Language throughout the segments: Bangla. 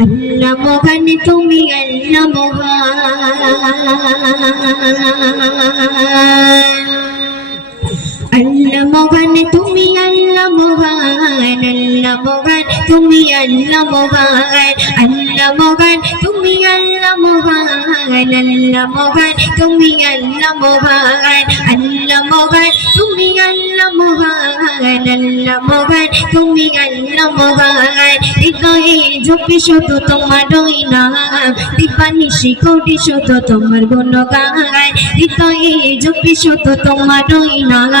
আল্লাহ মহান তুমি আল্লাহ মহান আল্লাহ মহান তুমি আল্লাহ মহান আল্লাহ মহান তুমি আল্লাহ মহান আল্লাহ মহান তুমি আল্লাহ মহান আল্লাহ মহান তুমি আল্লাহ মহান আল্লাহ মহান তুমি আল্লাহ মহান আল্লাহ মহান তুমি আল্লাহ মহান হৃদয়ে ঝোপে শুধু তোমারই নাম দিবানিশি কোটি শুধু তোমার গুণগান হৃদয়ে ঝোপে শুধু তোমারই নাম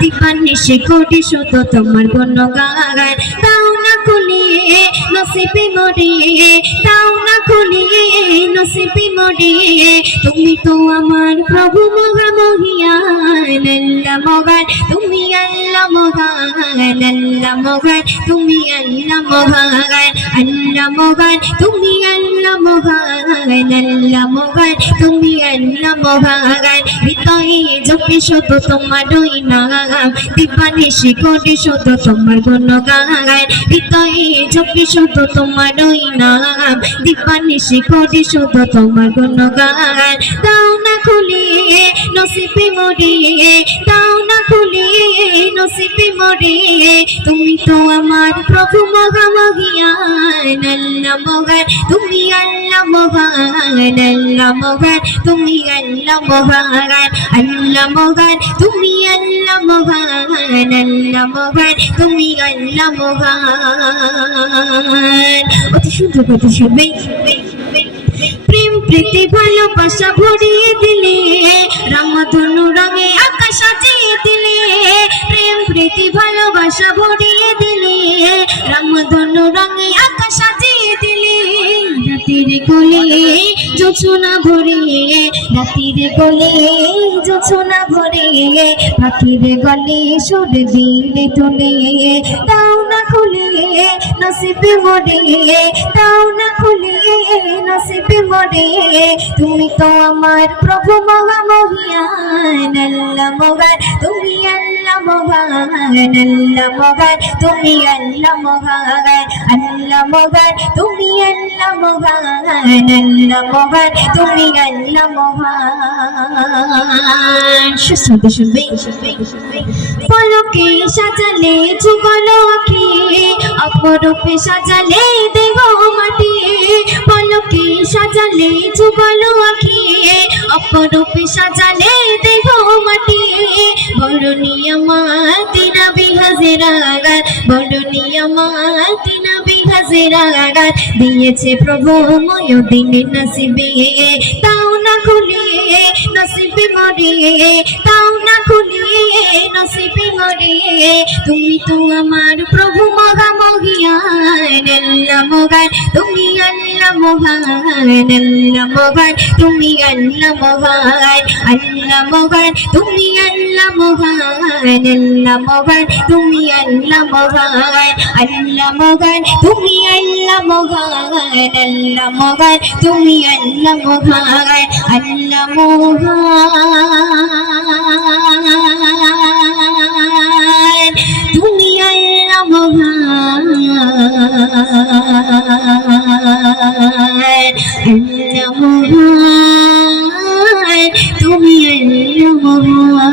দিবানিশি কোটি শুধু তোমার গুণগান তাও না খুলিয়ে নসিবে মরিয়ে তাও না খুলিয়ে নসিবে মরিয়ে তুমি তো আমার প্রভু মহামহিয়ান আল্লাহ মহান তুমি আল্লাহ মহান আল্লাহ মহান তুমি আল্লাহ মহান আল্লাহ মহান তুমি আল্লাহ মহান আল্লাহ মহান তুমি আল্লাহ মহান হৃদয়ে ঝোপে শুধু তোমারই নাম দিবানিশি কোটি শুধু তোমার গুণগান হৃদয়ে ঝোপে শুধু তোমারই নাম দিবানিশি কোটি শুধু তোমার গুণগান তাও না খুলিয়ে নসিবে মরিয়ে তাও না খুলিয়ে নসিবে মরিয়ে তুমি তো আমার প্রভু মহামহিয়ান আল্লাহ মহান তুমি আল্লাহ মহান আল্লাহ মহান তুমি আল্লাহ মহান আল্লাহ মহান তুমি আল্লাহ মহান আল্লাহ মহান তুমি আল্লাহ মহান অতি সুন্দর কথা শুনবে প্রেম প্রীতি ভালোবাসা ভরিয়ে দিলে রামধনু রঙে আকাশ সাজিয়ে দিলে প্রেম প্রীতি ভালোবাসা ভরিয়ে দিলে রামধনু রঙে আকাশ সাজিয়ে দিলে রাতের কোলে জোছনা ভরিয়ে রাতের কোলে জোছনা ভরিয়ে পাখির গলে সুর দিলে তুলে তাও না খুলে নসিবে মরিয়ে তাও না খুলে নসিবে মরিয়ে তুমি তো আমার প্রভু মহামহিয়ান আল্লাহ মহান তুমি আল্লাহ মহান আল্লাহ মহান তুমি আল্লাহ মহান আল্লাহ মহান তুমি আল্লাহ মহান আল্লাহ মহান তুমি আল্লাহ মহান শুনবে শুনবে পলকে সাজালে যুগল আঁখি অপরূপে সাজালে দেহ মাটি পলকে সাজালে যুগল আঁখি অপরূপে সাজালে দেহ মাটি বরণীয় মাতি নবী হাজিরাগাত বরণীয় মাতি নবী হাজিরাগাত দিয়েছে প্রভু ময়দিন নসিবে তাও না খুলিয়ে নসিবে মরিয়ে তাও না খুলিয়ে নসিবে মরিয়ে তুমি তো আমার প্রভু মহামহিয়ান আল্লাহ মহান তুমি আল্লাহ মহান আল্লাহ মহান তুমি আল্লাহ মহান আল্লাহ মহান তুমি আল্লাহ মহান আল্লাহ মহান তুমি আল্লাহ মহান আল্লাহ মহান তুমি আল্লাহ মহান আল্লাহ মহান তুমি আল্লাহ মহান আল্লাহ মহান তুমি আল্লাহ মহান আল্লাহ মহান তুমি আল্লাহ মহান।